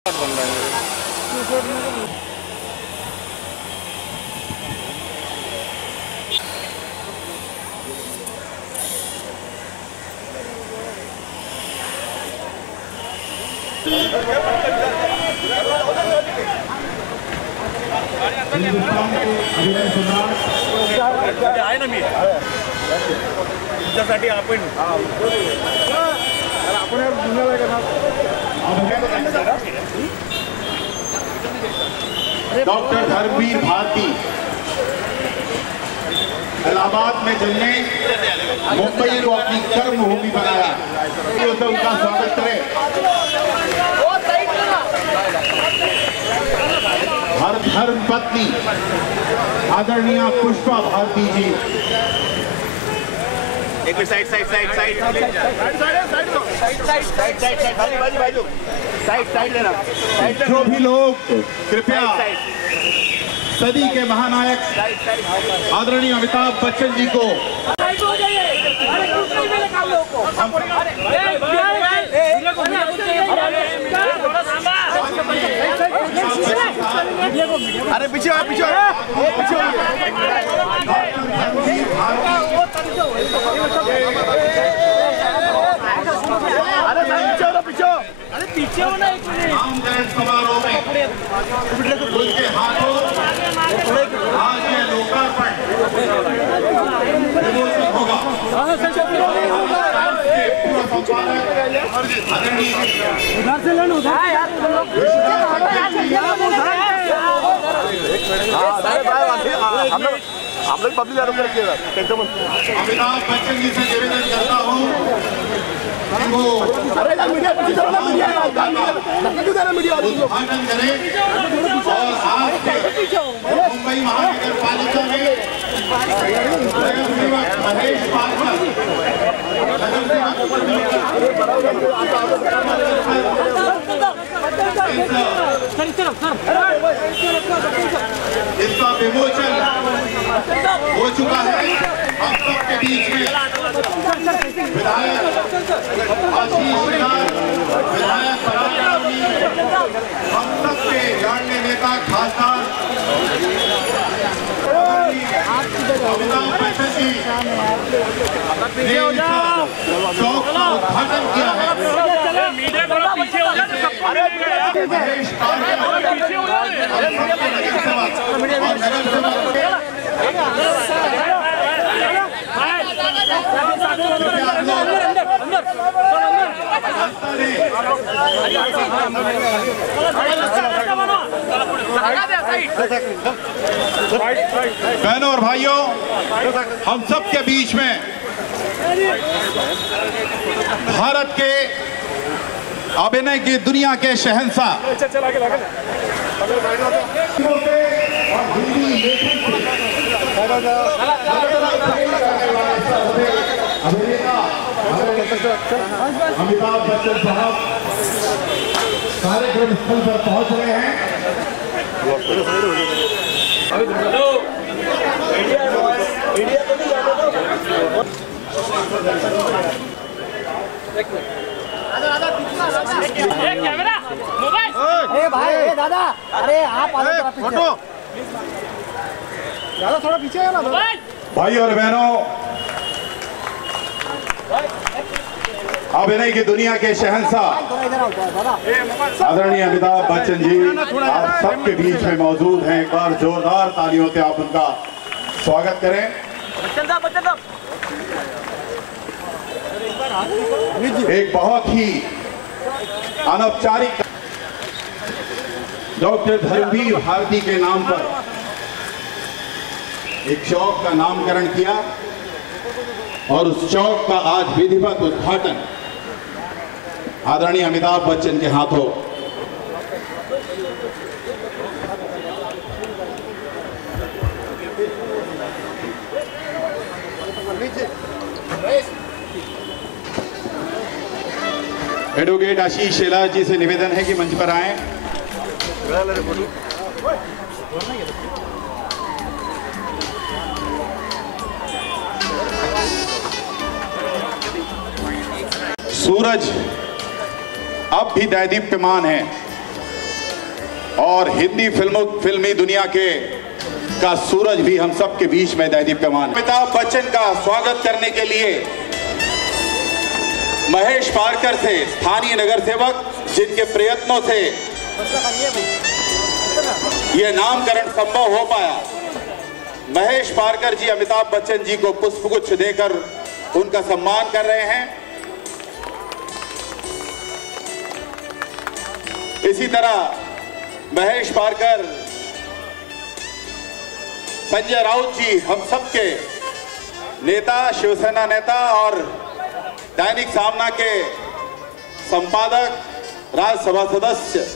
आहे ना मी तुमच्यासाठी आपण डॉक्टर धर्मवीर भारती इलाहाबाद में जिनने मुंबई को अपनी कर्मभूमि बनाया, उनका स्वागत करें। हर धर्म पत्नी आदरणीय पुष्पा भारती जी, एक side side side side side लेना। जो भी लोग कृपया सदी के महानायक आदरणीय अमिताभ बच्चन जी को अरे पीछे पीछे अरे पीछे होना एक नामकरण समारोह में उनके हाथों आज ये लोकार्पण होगा। हम लोग पब्लिक अमिताभ बच्चन जी से निवेदन करता हूँ उद्घाटन करें और आज मुंबई महानगर पालिका में नगर सेवक महेश पालकर इसका विमोचन हो चुका है। हम सबके बीच में विधायक आशीष विधायक पराक्रमी, हम सबके जाने नेता खासदार अमिताभ बच्चन जी ने चौक का उद्घाटन किया है। बहनों और भाइयों, हम सब के बीच में भारत के अभिनय की दुनिया के शहंशाह अमिताभ बच्चन साहब कार्यक्रम स्थल पर पहुंच रहे हैं। कैमरा मोबाइल भाई दादा, अरे आप फोटो दादा थोड़ा पीछे है ना। भाई और बहनों, अभिनय की दुनिया के शहंशाह आदरणीय अमिताभ बच्चन जी आप सबके बीच में मौजूद हैं। एक बार जोरदार तालियों से आप उनका स्वागत करें। एक बहुत ही अनौपचारिक डॉक्टर धर्मवीर भारती के नाम पर एक चौक का नामकरण किया और उस चौक का आज विधिवत उद्घाटन आदरणीय अमिताभ बच्चन के हाथों एडवोकेट आशीष शेलार जी से निवेदन है कि मंच पर आएं। सूरज अब भी दैदीप्यमान है। और हिंदी फिल्मी दुनिया का सूरज भी हम सब के बीच में दैदीप्यमान। अमिताभ बच्चन का स्वागत करने के लिए महेश पारकर से स्थानीय नगर सेवक, जिनके प्रयत्नों से यह नामकरण संभव हो पाया, महेश पारकर जी अमिताभ बच्चन जी को पुष्पगुच्छ देकर उनका सम्मान कर रहे हैं। इसी तरह महेश पारकर, संजय राउत जी, हम सबके नेता, शिवसेना नेता और दैनिक सामना के संपादक, राज्यसभा सदस्य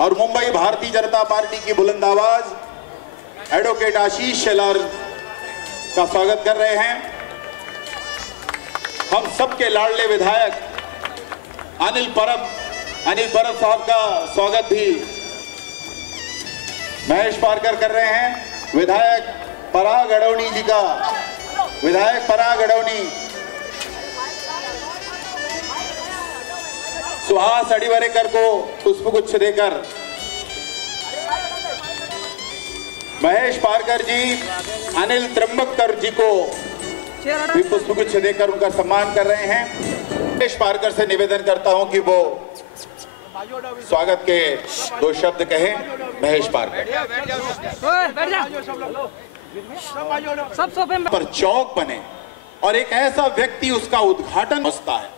और मुंबई भारतीय जनता पार्टी की बुलंद आवाज एडवोकेट आशीष शेलार का स्वागत कर रहे हैं। हम सबके लाडले विधायक अनिल परब साहब का स्वागत भी महेश पारकर कर रहे हैं। विधायक पराग अडवाणी जी का, विधायक पराग अडवाणी सुहास अडिवरेकर को पुष्पगुच्छ देकर, महेश पारकर जी अनिल त्र्यंबककर जी को भी पुष्पगुच्छ देकर उनका सम्मान कर रहे हैं। महेश पारकर से निवेदन करता हूं कि वो स्वागत के दो शब्द कहें। महेश पारकर पर चौक बने और एक ऐसा व्यक्ति उसका उद्घाटन होता है,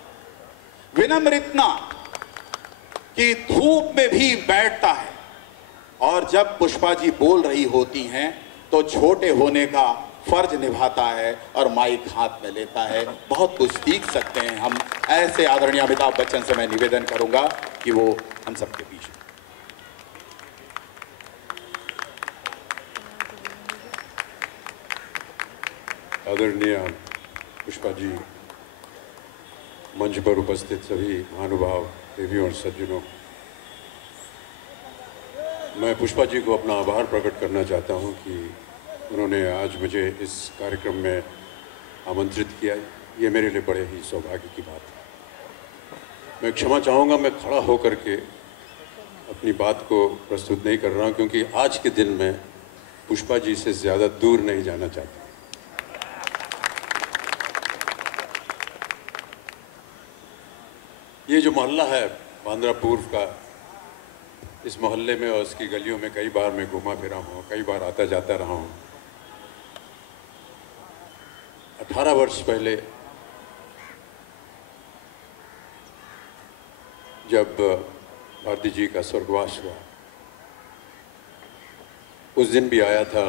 विनम्र इतना कि धूप में भी बैठता है, और जब पुष्पा जी बोल रही होती हैं तो छोटे होने का फर्ज निभाता है और माइक हाथ में लेता है। बहुत कुछ सीख सकते हैं हम ऐसे आदरणीय अमिताभ बच्चन से। मैं निवेदन करूंगा कि वो हम सबके बीच। आदरणीय पुष्पा जी, मंच पर उपस्थित सभी महानुभाव, देवियों और सज्जनों, मैं पुष्पा जी को अपना आभार प्रकट करना चाहता हूं कि उन्होंने आज मुझे इस कार्यक्रम में आमंत्रित किया। ये मेरे लिए बड़े ही सौभाग्य की बात है। मैं क्षमा चाहूँगा, मैं खड़ा होकर के अपनी बात को प्रस्तुत नहीं कर रहा हूँ, क्योंकि आज के दिन में पुष्पा जी से ज़्यादा दूर नहीं जाना चाहता। ये जो मोहल्ला है बांद्रा पूर्व का, इस मोहल्ले में और उसकी गलियों में कई बार मैं घूमा फिरा हूँ, कई बार आता जाता रहा हूँ। 18 वर्ष पहले जब भारती जी का स्वर्गवास हुआ, उस दिन भी आया था।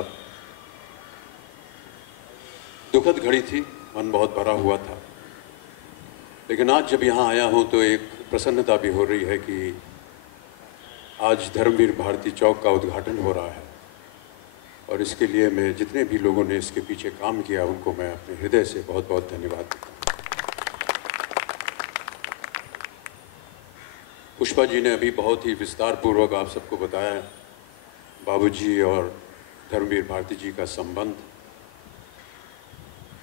दुखद घड़ी थी, मन बहुत भरा हुआ था, लेकिन आज जब यहाँ आया हूँ तो एक प्रसन्नता भी हो रही है कि आज धर्मवीर भारती चौक का उद्घाटन हो रहा है, और इसके लिए मैं जितने भी लोगों ने इसके पीछे काम किया उनको मैं अपने हृदय से बहुत बहुत धन्यवाद देता हूँ। पुष्पा जी ने अभी बहुत ही विस्तार पूर्वक आप सबको बताया बाबूजी और धर्मवीर भारती जी का संबंध,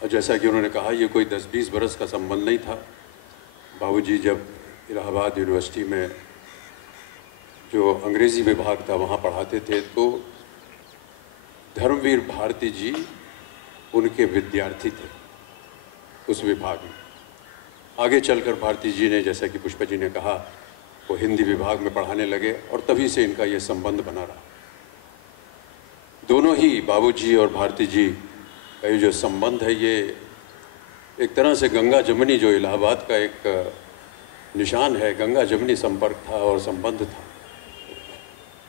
और जैसा कि उन्होंने कहा ये कोई 10-20 बरस का संबंध नहीं था। बाबूजी जब इलाहाबाद यूनिवर्सिटी में जो अंग्रेज़ी विभाग था वहाँ पढ़ाते थे, तो धर्मवीर भारती जी उनके विद्यार्थी थे उस विभाग में। आगे चलकर भारती जी ने, जैसा कि पुष्पा जी ने कहा, वो हिंदी विभाग में पढ़ाने लगे और तभी से इनका ये संबंध बना रहा। दोनों ही बाबूजी और भारती जी का ये जो संबंध है, ये एक तरह से गंगा जमुनी, जो इलाहाबाद का एक निशान है, गंगा जमुनी संपर्क था और संबंध था।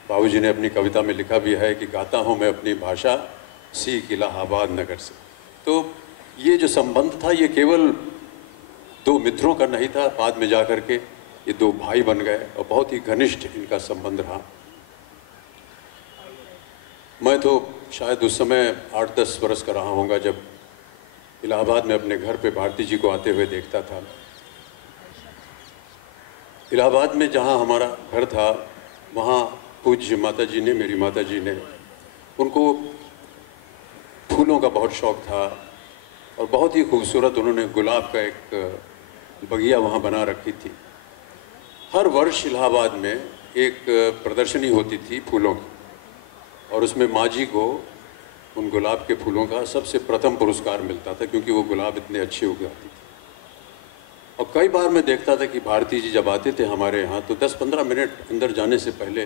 बाबूजी ने अपनी कविता में लिखा भी है कि गाता हूँ मैं अपनी भाषा सीख इलाहाबाद नगर से। तो ये जो संबंध था ये केवल दो मित्रों का नहीं था, बाद में जाकर के ये दो भाई बन गए और बहुत ही घनिष्ठ इनका संबंध रहा। मैं तो शायद उस समय 8-10 वर्ष का रहा होऊंगा जब इलाहाबाद में अपने घर पे भारती जी को आते हुए देखता था। इलाहाबाद में जहाँ हमारा घर था वहाँ पूज्य माता जी ने, मेरी माता जी ने, उनको फूलों का बहुत शौक़ था और बहुत ही खूबसूरत उन्होंने गुलाब का एक बगिया वहाँ बना रखी थी। हर वर्ष इलाहाबाद में एक प्रदर्शनी होती थी फूलों की, और उसमें माँ जी को उन गुलाब के फूलों का सबसे प्रथम पुरस्कार मिलता था, क्योंकि वो गुलाब इतने अच्छे उग आती थी। और कई बार मैं देखता था कि भारती जी जब आते थे हमारे यहाँ तो 10-15 मिनट अंदर जाने से पहले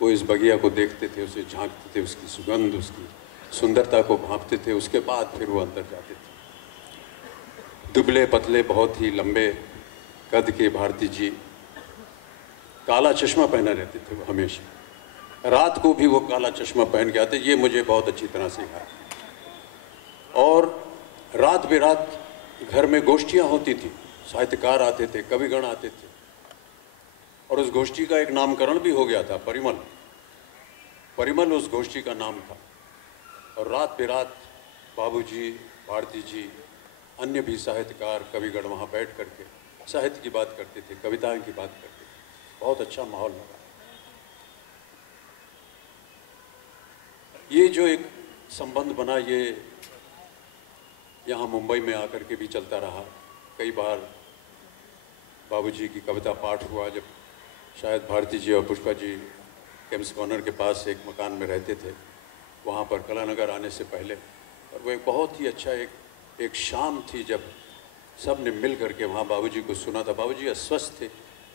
वो इस बगिया को देखते थे, उसे झांकते थे, उसकी सुगंध, उसकी सुंदरता को भांपते थे, उसके बाद फिर वो अंदर जाते थे। दुबले पतले, बहुत ही लंबे कद के भारती जी, काला चश्मा पहना रहते थे वो हमेशा, रात को भी वो काला चश्मा पहन के आते, ये मुझे बहुत अच्छी तरह से याद है। और रात बेरात घर में गोष्ठियाँ होती थी, साहित्यकार आते थे, कविगण आते थे, और उस गोष्ठी का एक नामकरण भी हो गया था, परिमल। परिमल उस गोष्ठी का नाम था। और रात बेरात बाबूजी, भारती जी, अन्य भी साहित्यकार, कविगण वहाँ बैठ करके साहित्य की बात करते थे, कविताएं की बात करते थे। बहुत अच्छा माहौल लगा। ये जो एक संबंध बना, ये यहाँ मुंबई में आकर के भी चलता रहा। कई बार बाबूजी की कविता पाठ हुआ, जब शायद भारती जी और पुष्पा जी केम्स कॉर्नर के पास एक मकान में रहते थे, वहाँ पर कलानगर आने से पहले। और वो एक बहुत ही अच्छा एक शाम थी जब सब ने मिल करके वहाँ बाबूजी को सुना था। बाबूजी अस्वस्थ थे,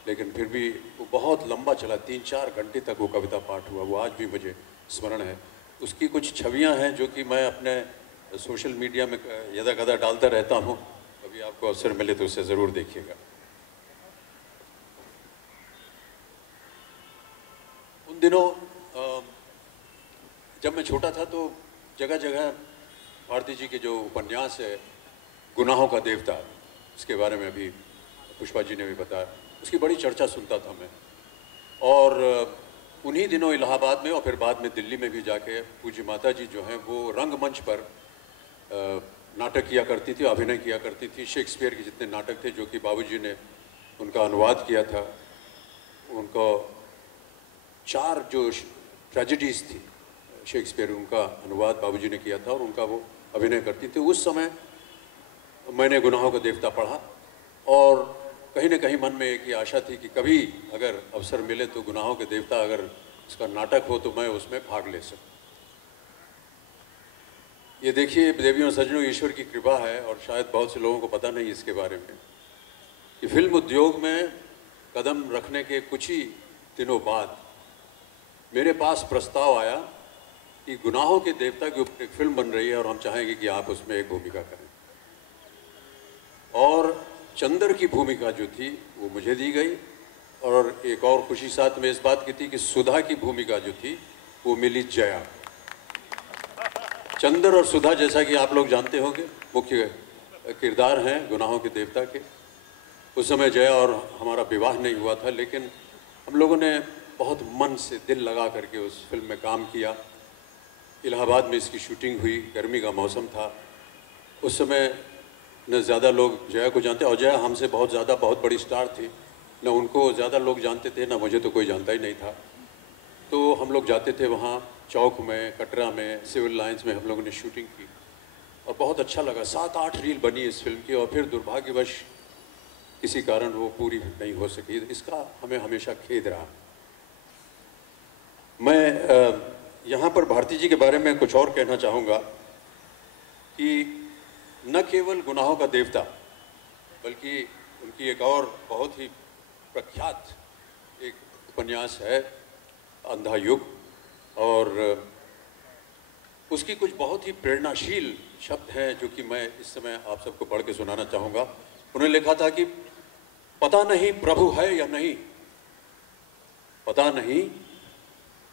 लेकिन फिर भी वो बहुत लंबा चला, 3-4 घंटे तक वो कविता पाठ हुआ। वो आज भी मुझे स्मरण है। उसकी कुछ छवियाँ हैं जो कि मैं अपने सोशल मीडिया में यदा कदा डालता रहता हूँ, कभी आपको अवसर मिले तो उसे ज़रूर देखिएगा। उन दिनों जब मैं छोटा था तो जगह जगह भारती जी के जो उपन्यास है गुनाहों का देवता, इसके बारे में अभी पुष्पा जी ने भी बताया, उसकी बड़ी चर्चा सुनता था मैं। और उन्हीं दिनों इलाहाबाद में और फिर बाद में दिल्ली में भी जाके पूज्य माता जी जो हैं वो रंगमंच पर नाटक किया करती थी, अभिनय किया करती थी। शेक्सपियर के जितने नाटक थे जो कि बाबूजी ने उनका अनुवाद किया था, उनको 4 जो ट्रेजेडीज थी शेक्सपियर, उनका अनुवाद बाबूजी ने किया था और उनका वो अभिनय करती थी। उस समय मैंने गुनाहों का देवता पढ़ा और कहीं ना कहीं मन में एक ही आशा थी कि कभी अगर अवसर मिले तो गुनाहों के देवता अगर इसका नाटक हो तो मैं उसमें भाग ले सकूं। ये देखिए देवियों और सज्जनों, ईश्वर की कृपा है और शायद बहुत से लोगों को पता नहीं इसके बारे में कि फिल्म उद्योग में कदम रखने के कुछ ही दिनों बाद मेरे पास प्रस्ताव आया कि गुनाहों के देवता के ऊपर एक फिल्म बन रही है और हम चाहेंगे कि आप उसमें एक भूमिका करें। और चंदर की भूमिका जो थी वो मुझे दी गई, और एक और खुशी साथ में इस बात की थी कि सुधा की भूमिका जो थी वो मिली जया। चंदर और सुधा, जैसा कि आप लोग जानते होंगे, मुख्य किरदार हैं गुनाहों के देवता के। उस समय जया और हमारा विवाह नहीं हुआ था, लेकिन हम लोगों ने बहुत मन से दिल लगा करके उस फिल्म में काम किया। इलाहाबाद में इसकी शूटिंग हुई, गर्मी का मौसम था। उस समय न ज़्यादा लोग जया को जानते, और जया हमसे बहुत ज़्यादा बहुत बड़ी स्टार थी, न उनको ज़्यादा लोग जानते थे, न मुझे तो कोई जानता ही नहीं था। तो हम लोग जाते थे वहाँ चौक में, कटरा में, सिविल लाइंस में हम लोगों ने शूटिंग की और बहुत अच्छा लगा। 7-8 रील बनी इस फिल्म की और फिर दुर्भाग्यवश किसी कारण वो पूरी नहीं हो सकी। इसका हमें हमेशा खेद रहा। मैं यहाँ पर भारती जी के बारे में कुछ और कहना चाहूँगा कि न केवल गुनाहों का देवता बल्कि उनकी एक और बहुत ही प्रख्यात एक उपन्यास है अंधा युग, और उसकी कुछ बहुत ही प्रेरणाशील शब्द हैं जो कि मैं इस समय आप सबको पढ़ के सुनाना चाहूँगा। उन्होंने लिखा था कि पता नहीं प्रभु है या नहीं, पता नहीं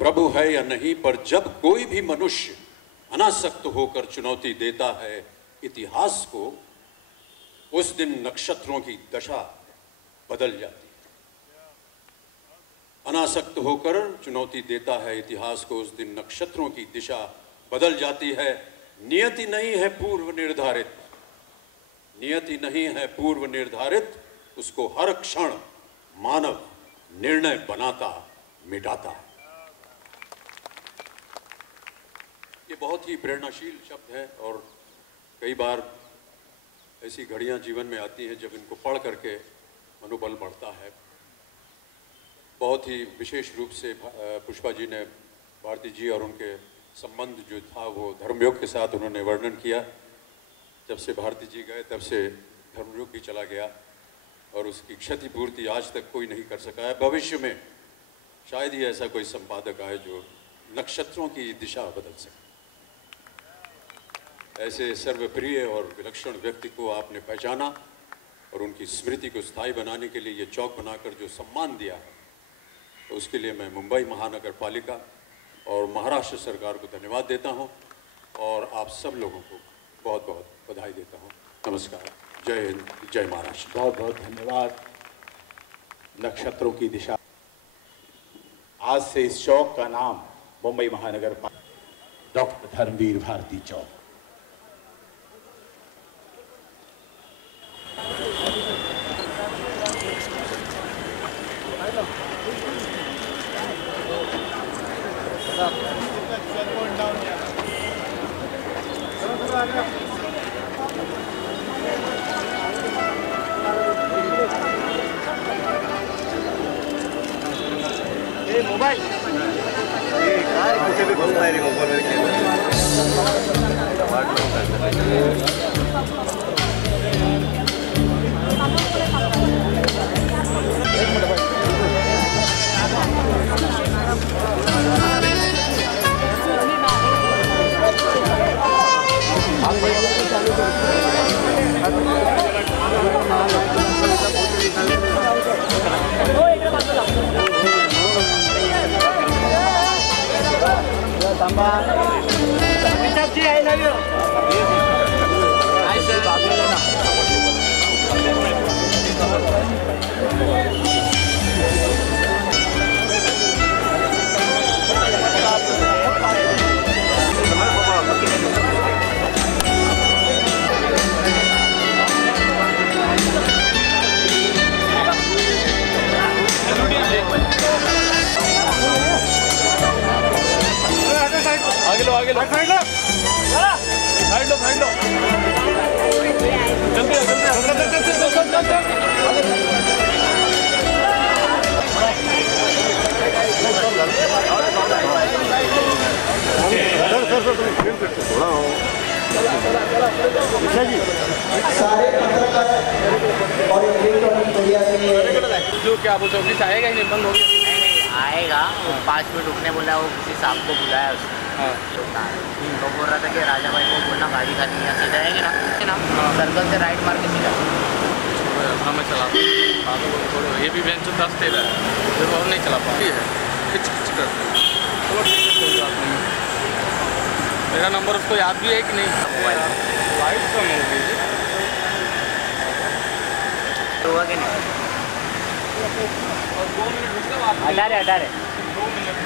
प्रभु है या नहीं, पर जब कोई भी मनुष्य अनासक्त होकर चुनौती देता है इतिहास को, उस दिन नक्षत्रों की दशा बदल जाती है। अनासक्त होकर चुनौती देता है इतिहास को, उस दिन नक्षत्रों की दिशा बदल जाती है। नियति नहीं है पूर्व निर्धारित, नियति नहीं है पूर्व निर्धारित, उसको हर क्षण मानव निर्णय बनाता मिटाता है। ये बहुत ही प्रेरणाशील शब्द हैं और कई बार ऐसी घड़ियां जीवन में आती हैं जब इनको पढ़ करके मनोबल बढ़ता है। बहुत ही विशेष रूप से पुष्पा जी ने भारती जी और उनके संबंध जो था वो धर्मयोग के साथ उन्होंने वर्णन किया। जब से भारती जी गए तब से धर्मयोग भी चला गया और उसकी क्षतिपूर्ति आज तक कोई नहीं कर सका है। भविष्य में शायद ही ऐसा कोई संपादक आए जो नक्षत्रों की दिशा बदल सके। ऐसे सर्वप्रिय और विलक्षण व्यक्ति को आपने पहचाना और उनकी स्मृति को स्थायी बनाने के लिए ये चौक बनाकर जो सम्मान दिया है, तो उसके लिए मैं मुंबई महानगर पालिका और महाराष्ट्र सरकार को धन्यवाद देता हूं और आप सब लोगों को बहुत बहुत बधाई देता हूं। नमस्कार, जय हिंद, जय महाराष्ट्र। बहुत बहुत धन्यवाद। नक्षत्रों की दिशा, आज से इस चौक का नाम मुंबई महानगर पालिका डॉक्टर धर्मवीर भारती चौक। मोबाइल कुठे भी बघू नाही रे मोबाईल सारे पत्रकार और इलेक्ट्रॉनिक मीडिया के जो क्या बोलते हो ऑफिस आएगा ही नहीं, बंद हो गया? नहीं आएगा, वो 5 मिनट रुकने बोला, वो किसी साहब को बुलाया उसने। हाँ। तो बोल रहा था कि राजा भाई को बोलना गाड़ी खाली यहाँ सीधा है ना सर्कल से राइट मार के सीधा। अपना मैं चला छोड़ो, ये भी बेंच 10 दे रहा है, फिर और नहीं चला पाती है, खिच खिच करते हैं। चलो ठीक है, कोई बात नहीं। मेरा नंबर उसको याद भी है कि नहीं? लाइट कम हो गई तो हुआ कि नहीं? और 2 मिनट रुक जाओ। हटा रहे 2 मिनट